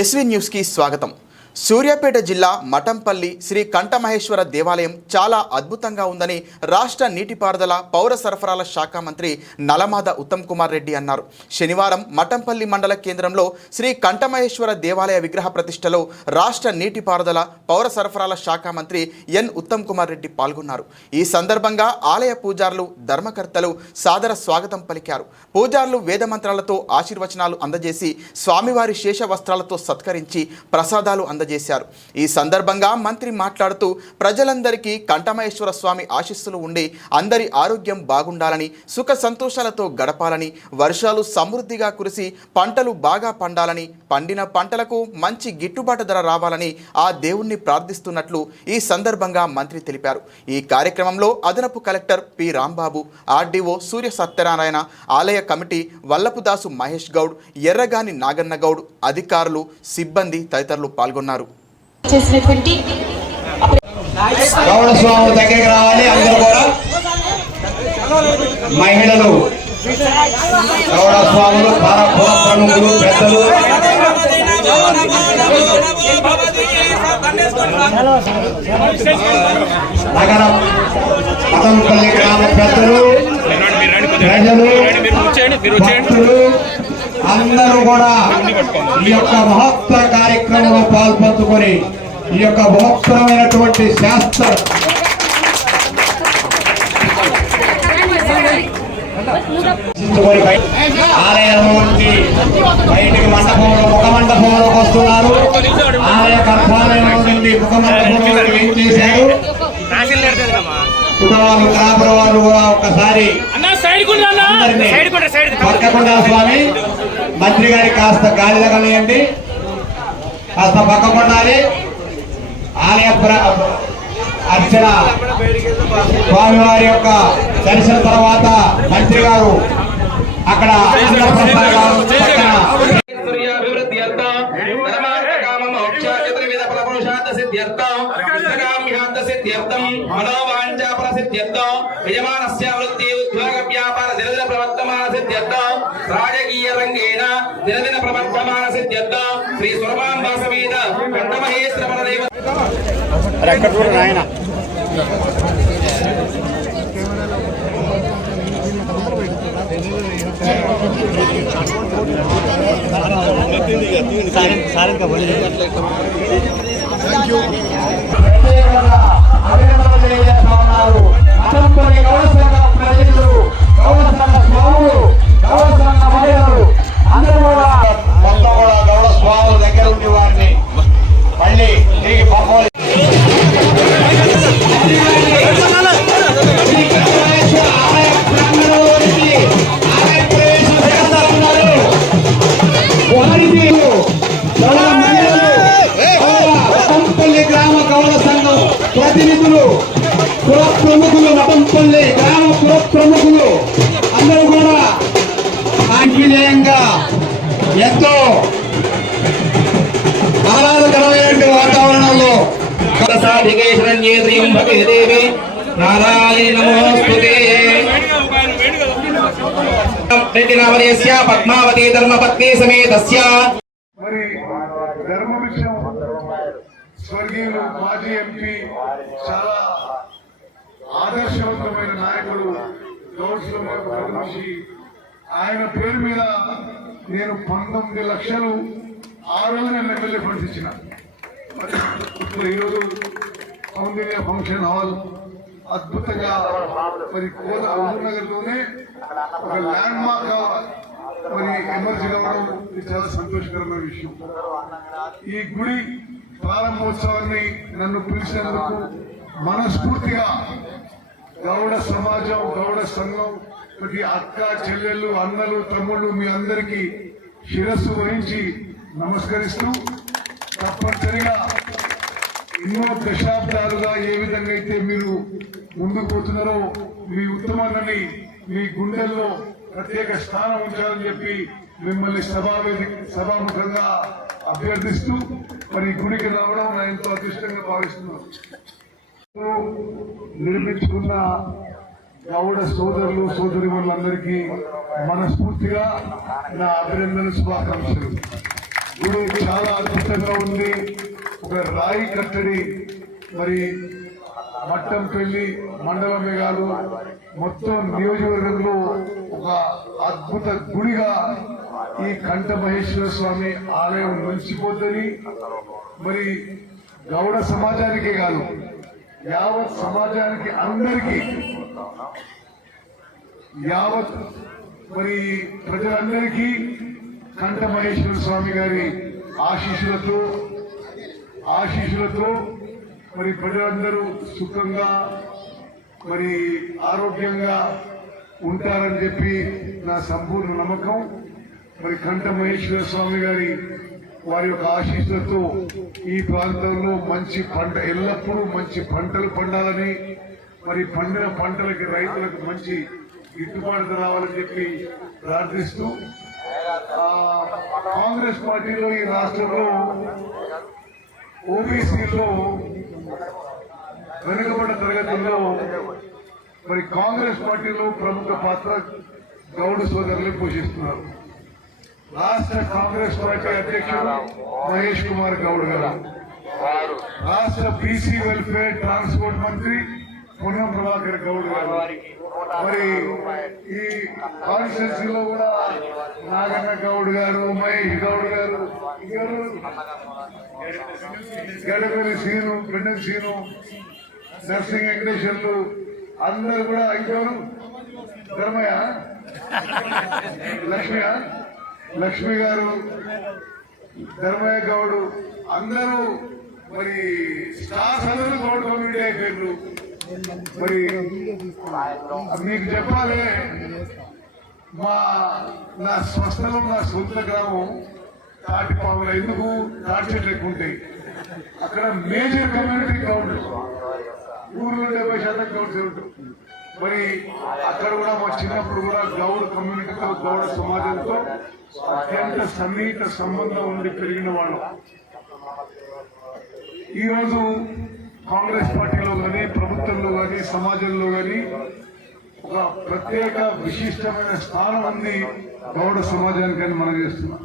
SV news కి స్వాగతం। సూర్యాపేట జిల్లా మఠంపల్లి శ్రీ కంఠమహేశ్వర దేవాలయం చాలా అద్భుతంగా ఉందని రాష్ట్ర నీటిపారుదల పౌర సరఫరాల శాఖ మంత్రి నలమాద ఉత్తమ్ కుమార్ రెడ్డి అన్నారు। శనివారం మఠంపల్లి మండల కేంద్రంలో శ్రీ కంఠమహేశ్వర దేవాలయ విగ్రహ ప్రతిష్టలో రాష్ట్ర నీటిపారుదల పౌర సరఫరాల శాఖ మంత్రి ఎన్ ఉత్తమ్ కుమార్ రెడ్డి పాల్గొన్నారు। ఈ సందర్భంగా ఆలయ పూజారులు ధర్మకర్తలు సాదర స్వాగతం పలికారు। పూజారులు వేదమంత్రాలతో ఆశీర్వచనాలు అందజేసి స్వామివారి శేష వస్త్రాలతో సత్కరించి ప్రసాదాలు అందజేశారు। ఈ సందర్భంగా మంత్రి మాట్లాడుతూ ప్రజలందరికీ కంఠమహేశ్వర స్వామి ఆశీస్సులు ఉండి అందరి ఆరోగ్యం బాగుండాలని, సుఖ సంతోషాలతో గడపాలని, వర్షాలు సమృద్ధిగా కురిసి పంటలు బాగా పండాలని, పండిన పంటలకు మంచి గిట్టుబాటు ధర రావాలని ఆ దేవుణ్ణి ప్రార్థిస్తున్నట్లు ఈ సందర్భంగా మంత్రి తెలిపారు। ఈ కార్యక్రమంలో అదనపు కలెక్టర్ పి రాంబాబు, ఆర్డీఓ సూర్య సత్యనారాయణ, ఆలయ కమిటీ వల్లపుదాసు మహేష్ గౌడ్, ఎర్రగాని నాగన్న గౌడ్, అధికారులు, సిబ్బంది తదితరులు పాల్గొన్నారు। గౌడ స్వాముల దగ్గరికి రావాలి అందరూ కూడా, మహిళలు, గౌడ స్వాములు, ప్రముఖులు, పెద్దలు, నగర మఠంపల్లి గ్రామ పెద్దలు, ప్రజలు, భక్తులు అందరూ కూడా ఈ యొక్క మహత్తర కార్యక్రమంలో పాల్పంచుకొని ఈ యొక్క మహత్తరమైనటువంటి శాస్త్ర ఆలయం నుంచి బయటికి ముఖ మండపంలోకి వస్తున్నారు। ఆలయ గర్భాలయం నుండి ముఖ మండపంలోకి ఏం చేశారు కుటుంబాలు, కాపుర వాళ్ళు కూడా ఒక్కసారి పక్కకుండా స్వామి మంత్రి గారికి కాస్త గాలి తగలేయండి, కాస్త పక్కకుండాలి। ఆలయ అర్చన స్వామివారి యొక్క దర్శన తర్వాత మంత్రి గారు అక్కడ రాజకీయ రంగేణ దినదిన ప్రవర్తమాన సిద్ధ్యర్థం శ్రీ స్వరమాంబా సమేత కంఠమహేశ్వర దేవ గౌడ స్వాముల దగ్గర ఉండి వారిని మళ్ళీ తిరిగి పంపాలి। మఠంపల్లి గ్రామ గౌడ సంఘం ప్రతినిధులు, పుర ప్రముఖులు, మఠంపల్లి గ్రామ పుర ప్రముఖులు అందరూ కూడా ఆంగ్లేయంగా ఎంతో ఆహ్లాదకరమైనటువంటి వాతావరణంలో దేవి నారాయణ నమోస్తుతే పద్మావతి ధర్మపత్ని సమేతస్య మరి ధర్మ విషయం స్వర్గీయులు మాజీ ఎంపీ చాలా ఆదర్శవంతమైన నాయకుడు గౌడ్స్ ఆయన పేరు మీద నేను 19 లక్షలు ఆ రోజు నేను ఎమ్మెల్యే ఫండ్స్ ఇచ్చిన। ఇప్పుడు ఈరోజు సౌందర్య ఫంక్షన్ హాల్ అద్భుతంగా మరి హుజూర్ లోనే ఒక ల్యాండ్ మార్క్ మరి ఎమర్జీ కావడం ఇది చాలా సంతోషకరమైన విషయం। ఈ గుడి ప్రారంభోత్సవాన్ని నన్ను పిలిచినందుకు మనస్ఫూర్తిగా గౌడ సమాజం, గౌడ సంఘం, ప్రతి అక్క, చెల్లెళ్ళు, అన్నలు, తమ్ముళ్ళు మీ అందరికీ శిరస్సు వహించి నమస్కరిస్తూ, తప్పనిసరిగా ఎన్నో దశాబ్దాలుగా ఏ విధంగా అయితే మీరు ముందుకు పోతున్నారో మీ ఉత్తమాన్ని మీ గుండెల్లో ప్రత్యేక స్థానం ఉంచాలని చెప్పి మిమ్మల్ని సభాముఖంగా అభ్యర్థిస్తూ మరి గుడికి రావడం నా ఎంతో అదృష్టంగా భావిస్తున్నాను। నిర్మించుకున్న గౌడ సోదరులు సోదరిమణులందరికీ మనస్ఫూర్తిగా నా అభినందన శుభాకాంక్షలు। గుడి చాలా అద్భుతంగా ఉంది. ఒక రాయి కట్టడి మరి మట్టంపల్లి మండలమే కాదు మొత్తం నియోజకవర్గంలో ఒక అద్భుత గుడిగా ఈ కంఠ మహేశ్వర స్వామి ఆలయం నిలిచిపోతుంది. మరి గౌడ సమాజానికే కాదు యావత్ సమాజానికి అందరికీ యావత్ మరి ప్రజలందరికీ కంఠ మహేశ్వర స్వామి గారి ఆశీస్సులతో మరి ప్రజలందరూ సుఖంగా మరి ఆరోగ్యంగా ఉంటారని చెప్పి నా సంపూర్ణ నమ్మకం. మరి కంఠ మహేశ్వర స్వామి గారి వారి యొక్క ఆశీస్సులతో ఈ ప్రాంతంలో మంచి పంట ఎల్లప్పుడూ మంచి పంటలు పండాలని మరి పండిన పంటలకి రైతులకు మంచి గిట్టుబాటు రావాలని చెప్పి ప్రార్థిస్తూ కాంగ్రెస్ పార్టీలో ఈ రాష్ట్రంలో ఓబీసీలో వెనుకబడ్డ తరగతుల్లో మరి కాంగ్రెస్ పార్టీలో ప్రముఖ పాత్ర గౌడ సోదరులు పోషిస్తున్నారు. రాష్ట్ర కాంగ్రెస్ పార్టీ అధ్యక్షుడు మహేష్ కుమార్ గౌడ్ గారు, రాష్ట్ర బీసీ వెల్ఫేర్ ట్రాన్స్పోర్ట్ మంత్రి పొన్నం ప్రభాకర్ గౌడ్ గారు, మరి ఈ కాన్స్టిట్యూన్సీలో కూడా నాగన్న గౌడ్ గారు, మహేష్ గౌడ్ గారు, గడపల్లి సీను, పెండెం సీను, నర్సింగ్ వెంకటేశ్వర్లు అందరూ కూడా ఇంకెవరు ధర్మయ్య లక్ష్మి గారు, ధర్మయ్య గౌడ్ అందరూ మరి స్టార్స్ అందరూ గౌడ్ కమ్యూనిటీ అయిపోయారు. మరి మీకు చెప్పాలి, నా స్వస్థలం నా సొంత గ్రామం తాటిపాముల. ఎందుకు తాటి చెట్లు ఎక్కువ ఉంటాయి అక్కడ. మేజర్ కమ్యూనిటీ గౌడ్, ఊర్లో 70% గౌడ్స్ ఉంటారు. మరి అక్కడ కూడా మా చిన్నప్పుడు కూడా గౌడ్ కమ్యూనిటీతో గౌడ సమాజంతో అత్యంత సన్నిహిత సంబంధం ఉండి పెరిగిన వాళ్ళు. ఈరోజు కాంగ్రెస్ పార్టీలో కానీ ప్రభుత్వంలో కానీ సమాజంలో కానీ ఒక ప్రత్యేక విశిష్టమైన స్థానం ఉంది గౌడ సమాజానికి అని మనం చేస్తున్నాం.